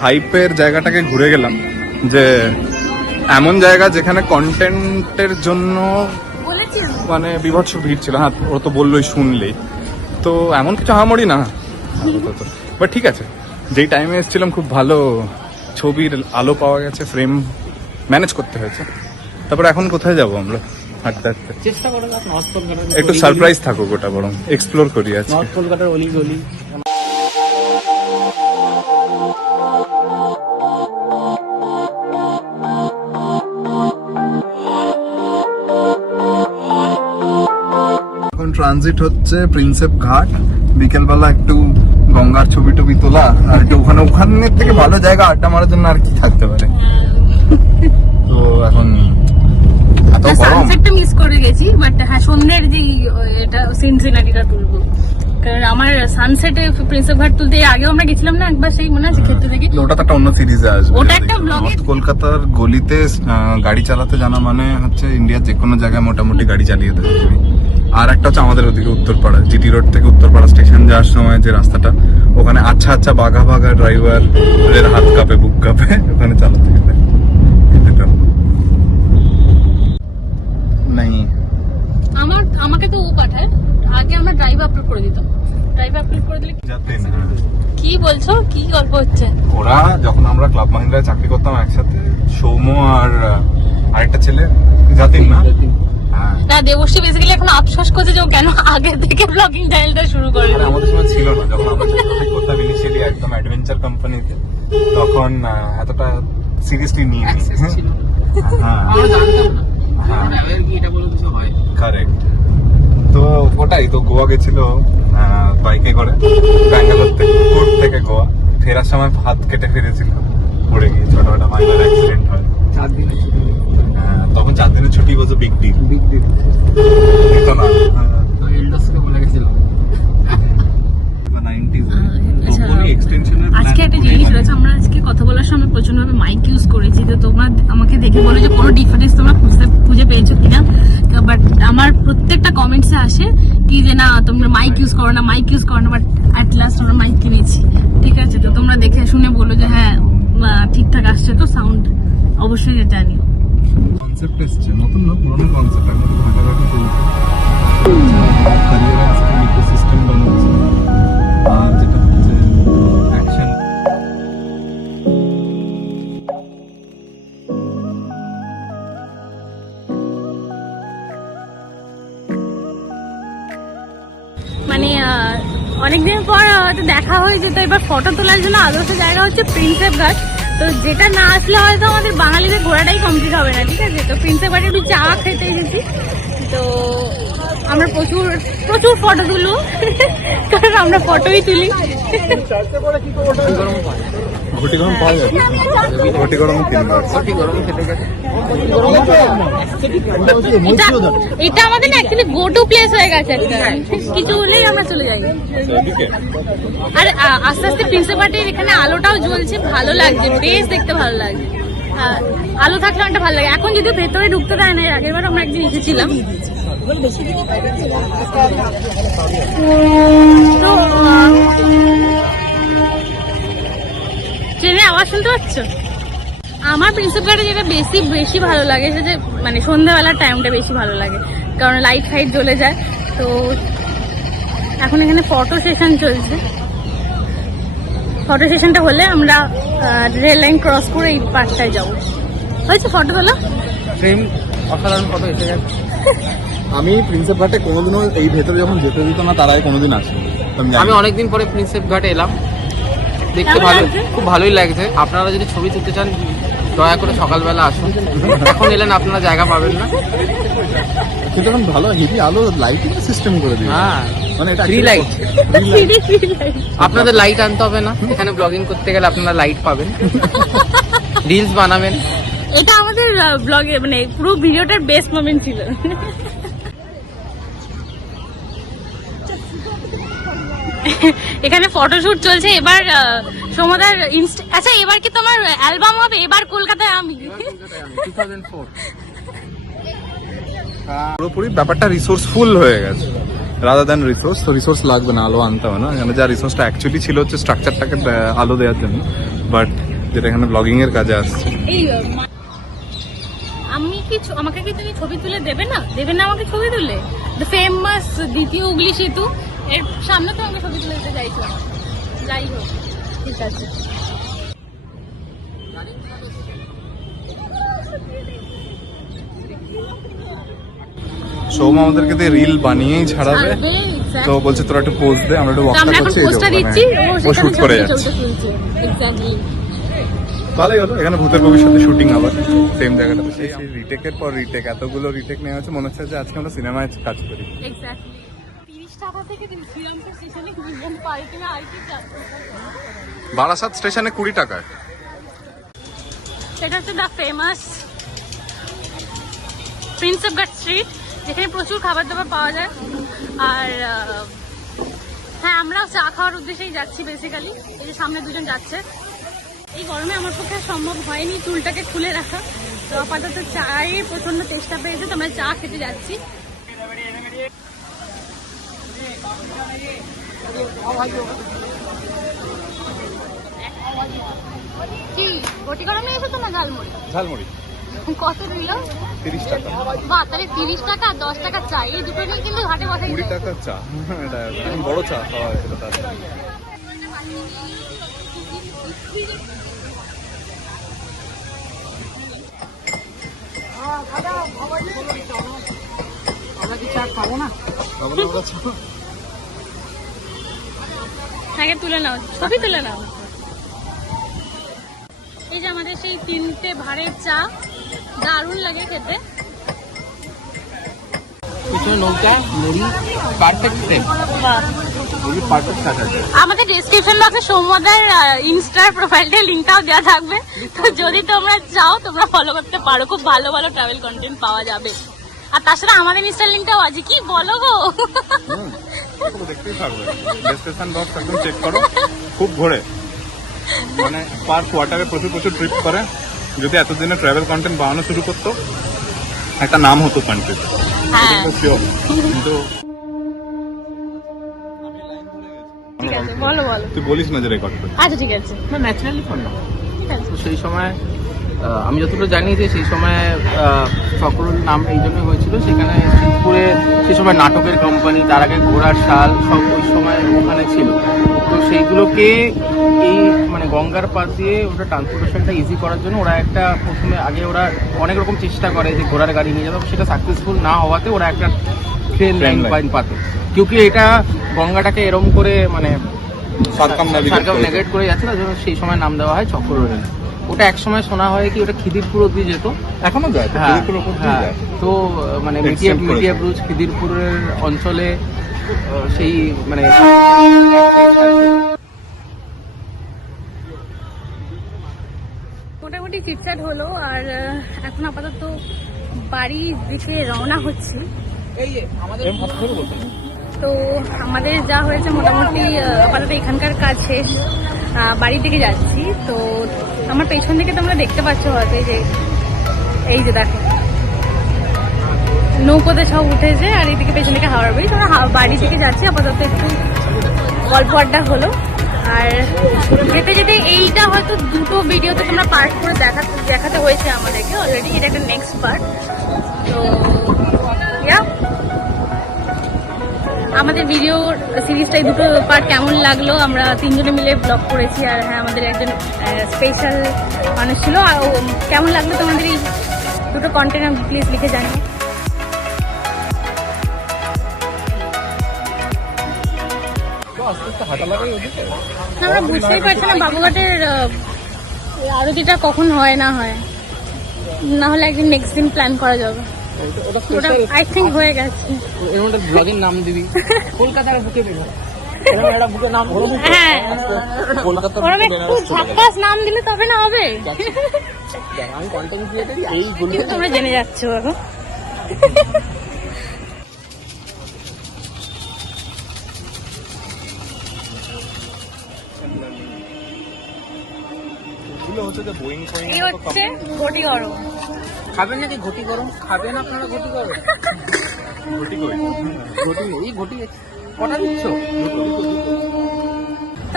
হাইপের জায়গাটাকে ঘুরে গেলাম, যে এমন জায়গা যেখানে কন্টেন্টের জন্য মানে বিভৎস ভিড় ছিল। হ্যাঁ, ও তো বললোই শুনলেই, তো এমন কিছু হামামড়ি না, বাট ঠিক আছে। যেই টাইমে এসেছিলাম খুব ভালো ছবির আলো পাওয়া গেছে, ফ্রেম ম্যানেজ করতে হয়েছে। তারপরে এখন কোথায় যাবো আমরা? হাঁটতে হাঁটতে চেষ্টা করো না নর্থ কলকাতার একটু সারপ্রাইজ থাকুক, ওটা বরং এক্সপ্লোর করি আজকে। নর্থ কলকাতার অলি গলি। এখন ট্রানজিট হচ্ছে প্রিন্সেপ ঘাট। বিকেলবেলা একটু গঙ্গার ছবি টবি তোলা, আর একটু ওখানের থেকে ভালো জায়গা আড্ডা মারার জন্য আর কি থাকতে পারে। তো এখন সানসেটটা মিস করে গেছি, বাট হ্যাঁ সন্ধ্যের যে এটা সিনসিনাটিটা তুলবো, কারণ আমার সানসেটে প্রিন্সেপ ঘাট তুলতে আগেও আমরা গেছিলাম না একবার, সেই মনে আছে খেতে থেকে। ওটা তো একটা অন্য সিরিজে আসবে। ওটা একটা ব্লগে। কলকাতার গলিতে গাড়ি চালাতে জানা মানে হচ্ছে ইন্ডিয়ার যে কোনো জায়গায় মোটামুটি গাড়ি চালিয়ে দেবে তুমি। আর একটা হচ্ছে আমাদের ওদিকে উত্তরপাড়া, জিটি রোড থেকে উত্তরপাড়া স্টেশন যাওয়ার সময় যে রাস্তাটা, ওখানে আচ্ছা আচ্ছা বাঘা বাঘা ড্রাইভারের হাত কাঁপে বুক কাঁপে ওখানে চালাতে গেলে। আমাকে তো ও পাঠায়, আগে আমরা ড্রাইভ আপলোড করে দিতাম। ড্রাইভ আপলোড করে দিলে কি বলছো, কি গল্প হচ্ছে? ওরা যখন আমরা ক্লাব মাহিন্দ্রায় চাকরি করতাম একসাথে, সৌম্য আর আরেকটা ছেলে জাতিন না, না দেবশ্রী বেসিক্যালি এখন আফসোস করছে যে ও কেন আগে থেকে ব্লগিং চ্যানেলটা শুরু করে। আমাদের সময় ছিল না, যখন আমরা চাকরি করতাম ইনিশিয়ালি একদম অ্যাডভেঞ্চার কোম্পানিতে, তখন এতটা সিরিয়াসলি নিয়ে কারেক্ট। তো ওটাই তো, গোয়া গেছিল বাইকে করে ব্যাঙ্গালোর থেকে, কোর্ট থেকে গোয়া, ফেরার সময় হাত কেটে ফিরেছিল, পড়ে গিয়ে ছোটখাটো মাইনার অ্যাক্সিডেন্ট হয়। 4 দিনের ছুটি, তখন 4 দিনের ছুটি বলছে বিগ ডিল, বিগ ডিল তো না। এলডোসকে বলে গেছিলাম আজকে একটা জিনিস রয়েছে, আমরা আজকে কথা বলার সময় প্রচন্ড ভাবে মাইক ইউজ করেছি, তো তোমরা আমাকে দেখে বলো যে কোনো ডিফারেন্স তোমরা খুঁজে পেয়েছো কিনা, বাট আমার প্রত্যেকটা কমেন্টসে আসে কি যে না তোমরা মাইক ইউজ করো না, মাইক ইউজ করো না, বাট অ্যাট লাস্ট আমরা মাইক কিনেছি। ঠিক আছে, তো তোমরা দেখে শুনে বলো যে হ্যাঁ ঠিকঠাক আসছে তো সাউন্ড, অবশ্যই জানিও। কনসেপ্ট এসছে নতুন, পুরোনো কনসেপ্ট, আমি ভাগাভাগি চলছে, ক্যারিয়ার ইকোসিস্টেম বানাচ্ছে, আর যেটা হচ্ছে অ্যাকশন। মানে অনেকদিন পর হয়তো দেখা হয়েছে, তো এবার ফটো তোলার জন্য আদর্শ জায়গা হচ্ছে প্রিন্সেপ ঘাট। তো যেটা না আসলে হয়তো আমাদের বাঙালিদের ঘোরাটাই কমপ্লিট হবে না। ঠিক আছে, তো প্রিন্সেপ ঘাটে একটু চা খেতে এসেছি, তো আমরা প্রচুর প্রচুর ফটো তুলবো, কারণ আমরা ফটোই তুলি। ঘটি গরম পাওয়া যাবে, ঘটি গরম এটা আমাদের না অ্যাকচুয়ালি গো টু প্লেস হয়ে গেছে, কিছু হলেই আমরা চলে যাই। আর আস্তে আস্তে প্রিন্সেপ ঘাটের এখানে আলোটাও জ্বলছে, ভালো লাগছে, বেশ দেখতে ভালো লাগছে। আলো থাকলে অনেকটা ভালো লাগে। এখন যদি ভেতরে ঢুকতে দেয় না, আগের বার আমরা একদিন এসেছিলাম, তো ট্রেনে আওয়াজ শুনতে পাচ্ছ? আমার প্রিন্সেপ ঘাটে যেটা বেশি ভালো লাগে সেটা মানে সন্ধ্যাবেলার টাইমটা বেশি ভালো লাগে, কারণ লাইট ফাইট জ্বলে যায়। তো এখন এখানে ফটো সেশন চলছে, ফটো সেশনটা হলে আমরা রেল লাইন ক্রস করে এই পার্কটায় যাবো। হয়েছে ফটো তোলা, ফ্রেম অসাধারণ ফটো এসে গেছে। আমি প্রিন্সেপ ঘাটে কোনোদিনও এই ভেতরে যখন যেতে দিত না, তার আগে কোনোদিন আসি। আমি অনেকদিন পরে প্রিন্সেপ ঘাটে এলাম, দেখতে ভালো, খুব ভালোই লাগছে। আপনারা যদি ছবি তুলতে চান দয়া করে সকালবেলা আসুন, এখন এলেন আপনারা জায়গা পাবেন না। কিন্তু এখন ভালো হেভি আলো লাইটিং সিস্টেম করে দিই, হ্যাঁ মানে এটা ফ্রি লাইট, আপনাদের লাইট আনতে হবে না। এখানে ব্লগিং করতে গেলে আপনারা লাইট পাবেন, রিলস বানাবেন। এটা আমাদের ব্লগে মানে পুরো ভিডিওটার বেস্ট মোমেন্ট ছিল। এখানে ফটোশুট চলছে। এবার সমুদার আচ্ছা এবার কি তোমার অ্যালবাম হবে? এবার কলকাতায় আমি 2004 পুরোপুরি ব্যাপারটা রিসোর্সফুল হয়ে গেছে, রাদার দ্যান রিসোর্স। তো রিসোর্স লাগবে না, আলো আনতে হবে না, যা রিসোর্সটা অ্যাকচুয়ালি ছিল হচ্ছে স্ট্রাকচারটাকে আলো দেওয়ার জন্য, বাট যেটা এখানে ব্লগিং এর কাজে আসছে। এই আমি কি আমাকে কি তুমি ছবি তুলে দেবে না আমাকে ছবি তুলে? দ্য ফেমাস দ্বিতীয় হুগলি সেতু এর সামনে তো আমাকে ছবি তুলে দিতে চাইছো। যাই হোক, ঠিক আছে। সৌম আমাদেরকে দিয়ে রিল বানিয়েই ছাড়াবে, তো বলছে তোরা একটু পোজ দে, আমরা একটু ওয়াকটা করছি, ও শুট করে যাচ্ছে। ভালোই হলো, এখানে ভূতের ভবিষ্যতে শুটিং আবার সেম জায়গাটাতে। সেই রিটেকের পর রিটেক, এতগুলো রিটেক নেওয়া হচ্ছে, মনে হচ্ছে যে আজকে আমরা সিনেমায় কাজ করি। 30 টাকা থেকে শ্রীরামপুর স্টেশনে ঘুরবেন পার্কিং আর কি যাচ্ছে। বারাসাত স্টেশনে 20 টাকায়। সেটা হচ্ছে দ্য ফেমাস প্রিন্সেপঘাট স্ট্রিট, যেখানে প্রচুর খাবার দাবার পাওয়া যায়। আর হ্যাঁ, আমরাও চা খাওয়ার উদ্দেশ্যেই যাচ্ছি বেসিক্যালি। এই যে সামনে দুজন যাচ্ছে। এই গরমে আমার পক্ষে সম্ভব হয়নি চুলটাকে খুলে রাখা, তো আপাতত চায়ের প্রচন্ড চেষ্টা পেয়েছে, তো আমরা চা খেতে যাচ্ছি। কি ঘটি গরমে এসেছো না ঝালমুড়ি? ঝালমুড়ি কত দিল? 30 টাকা। বাহ, তাহলে 30 টাকা আর 10 টাকা চা, এই দুটো নিয়ে কিন্তু ঘাটে বসে 20 টাকার চা, এটা এখন বড় চা খাওয়া হয়েছিল তার। আমরা কি চা খাবো না? আগে তুলে নাও, ছবি তুলে নাও। এই যে আমাদের সেই 3টে ভাঁড়ের চা, দারুণ লাগে খেতে। পিছনে নৌকায় মুড়ি, পারফেক্ট সেম, মুড়ি পারফেক্ট কাজ আছে। আমাদের ডেসক্রিপশন বক্সে সৌম্যদার ইনস্টার প্রোফাইলটা লিংকটাও দেওয়া থাকবে, তো যদি তোমরা চাও তোমরা ফলো করতে পারো, খুব ভালো ভালো ট্রাভেল কন্টেন্ট পাওয়া যাবে। আর তাছাড়া আমাদের ইনস্টার লিংকটাও আছে, কি বলো গো? দেখতেই থাকবে, ডেসক্রিপশন বক্স একদম চেক করো। খুব ঘোরে, মানে পার কোয়ার্টারে প্রচুর ট্রিপ করে। যদি এতদিনে ট্রাভেল কন্টেন্ট বানানো শুরু করতো, একটা নাম হতো কন্টেন্ট। হ্যাঁ, কিন্তু ঠিক আছে, বলো বলো। তুই বলিস না যে রেকর্ড করে। আচ্ছা ঠিক আছে, না ন্যাচারালি ফোন না। ঠিক আছে। তো সেই সময় আমি যতটুকু জানি যে সেই সময় চক্রর নাম এই জন্য হয়েছিল, সেখানে শিবপুরে সেই সময় নাটকের কোম্পানি, তার আগে ঘোড়ার শাল সব ওই সময় ওখানে ছিল। তো সেইগুলোকে এই মানে গঙ্গার পাশ দিয়ে ওটা ট্রান্সপোর্টেশনটা ইজি করার জন্য ওরা একটা প্রথমে আগে ওরা অনেক রকম চেষ্টা করে যে ঘোড়ার গাড়ি নিয়ে যাবে, সেটা সাকসেসফুল না হওয়াতে ওরা একটা ট্রেন লাইন পাতে, কিউকি এটা গঙ্গাটাকে এরম করে মানে সার্কামনেভিগেট করে যাচ্ছে, তার জন্য সেই সময় নাম দেওয়া হয় চক্র রেল। ওটা এক সময় শোনা হয় কি ওটা খিদিরপুর অব্দি যেত, এখনো যায়। তো মানে মিডিয়া ব্রুজ খিদিরপুরের অঞ্চলে সেই মানে মোটামুটি চিটচাট হলো, আর এখন আপাতত বাড়ির দিকে রওনা হচ্ছি। তো আমাদের যা হয়েছে মোটামুটি আপাতত এখানকার কাজ শেষ, বাড়ির দিকে যাচ্ছি। তো আমার পেছন দিকে তোমরা দেখতে পাচ্ছ হয়তো, এই যে দেখো নৌকোতে সব উঠেছে, আর এইদিকে পেছন দিকে হাওড়া ব্রিজ। আমরা বাড়ির দিকে যাচ্ছি, আপাতত একটু গল্প আড্ডা হলো। আর যেতে যেতে এইটা হয়তো দুটো ভিডিওতে তোমরা পার্ট করে দেখাতে হয়েছে আমাদেরকে অলরেডি, এটা একটা নেক্সট পার্ট। তো আমাদের ভিডিও সিরিজটা এই দুটো পার্ট কেমন লাগলো, আমরা তিনজনে মিলে ব্লগ করেছি। আর হ্যাঁ, আমাদের একজন স্পেশাল মানুষ ছিল। আর কেমন লাগলো তোমাদের এই দুটো কন্টেন্ট প্লিজ লিখে জানিও। আমরা বুঝতেই পারছি না বাবুঘাটের আরতিটা কখন হয় না হয়, না হলে একদিন নেক্সট দিন প্ল্যান করা যাবে। ওটা আই থিঙ্ক হয়ে গেছে। এর মধ্যে ব্লগের নাম দিবি, কলকাতার বুকে দেবো, একটা বুকে নাম হ্যাঁ, ওরম একটু ঝাক্কাস নাম দিলে তবে না হবে। আমি কন্টেন্ট ক্রিয়েটর, এই কিন্তু তোমরা জেনে যাচ্ছ এখন। এই হচ্ছে ঘটি গরম। খাবেন নাকি ঘটি গরম? খাবেন আপনারা ঘটি গরম? এই ঘটি কটা দিচ্ছ?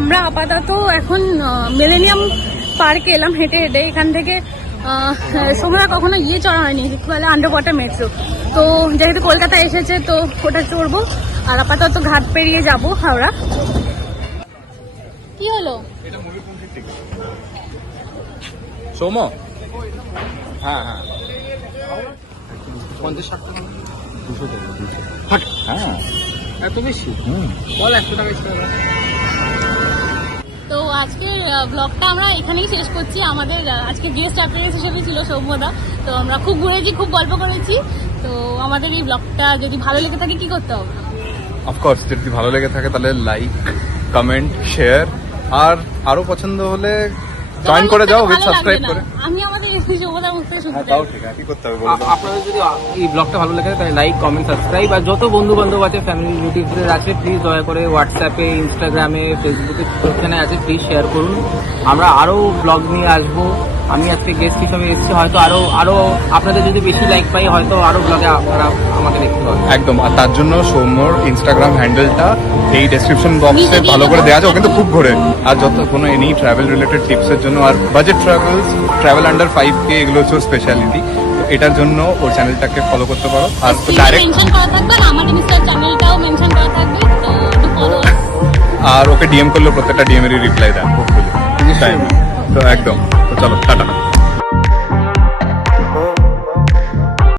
আমরা আপাতত এখন মিলেনিয়াম পার্কে এলাম হেঁটে হেঁটে। এখান থেকে সোমরা কখনো চড়া হয়নি, বলে আন্ডার ওয়াটার মেট্রো। তো যেহেতু কলকাতা এসেছে তো ওটা চড়বো। আর আপাতত ঘাট পেরিয়ে যাব হাওড়া। কি হলো? সৌম, হ্যাঁ হ্যাঁ 50-60 টাকা 200 টাকা 200। হাট, হ্যাঁ এত বেশি? বল 100 টাকা extra দাও। তো আজকের ব্লগটা আমরা এখানেই শেষ করছি। আমাদের আজকে গেস্ট অ্যাপিয়ারেন্স হিসেবে ছিল সৌম্যদা। তো আমরা খুব ঘুরেছি, খুব গল্প করেছি। তো আমাদের এই ব্লগটা যদি ভালো লেগে থাকে কি করতে হবে? অফকোর্স যদি ভালো লেগে থাকে তাহলে লাইক, কমেন্ট, শেয়ার, আর আরো পছন্দ হলে জয়েন করে যাও উইথ সাবস্ক্রাইব করে। আমি আমাদের সৌম্যদার মুখ থেকে শুনতে হ্যাঁ চাই। তাও ঠিক আছে, কি করতে হবে বলো তো? আপনাদের যদি এই ব্লগটা ভালো লাগে তাহলে লাইক, কমেন্ট, সাবস্ক্রাইব, আর যত বন্ধু বান্ধব আছে, ফ্যামিলি রিলেটিভদের আছে, প্লিজ দয়া করে হোয়াটসঅ্যাপে, ইনস্টাগ্রামে, ফেসবুকে যেখানে আছে প্লিজ শেয়ার করুন। আমরা আরো ব্লগ নিয়ে আসবো। আমি আজকে গেস্ট হিসেবে এসেছি, হয়তো আরো আপনাদের যদি বেশি লাইক পাই হয়তো আরো ব্লগে আপনারা আমাকে দেখতে পাবেন। একদম, আর তার জন্য সৌম্যর ইনস্টাগ্রাম হ্যান্ডেলটা এই ডেসক্রিপশন বক্সে ভালো করে দেওয়া আছে। ও কিন্তু খুব ঘোরে, আর যত কোনো এনি ট্রাভেল রিলেটেড টিপসের জন্য আর বাজেট ট্রাভেল আন্ডার 5K এগুলো হচ্ছে ওর স্পেশালিটি। তো এটার জন্য ওর চ্যানেলটাকে ফলো করতে পারো। আর ডাইরেক্ট মেনশন করা থাকবে, আর আমাদের ইনস্টার চ্যানেলটাও মেনশন করা থাকবে। তো একটু ফলো। আর ওকে ডিএম করলে প্রত্যেকটা ডিএম এরই রিপ্লাই দেন, তো একদম। তো চলো টাটা।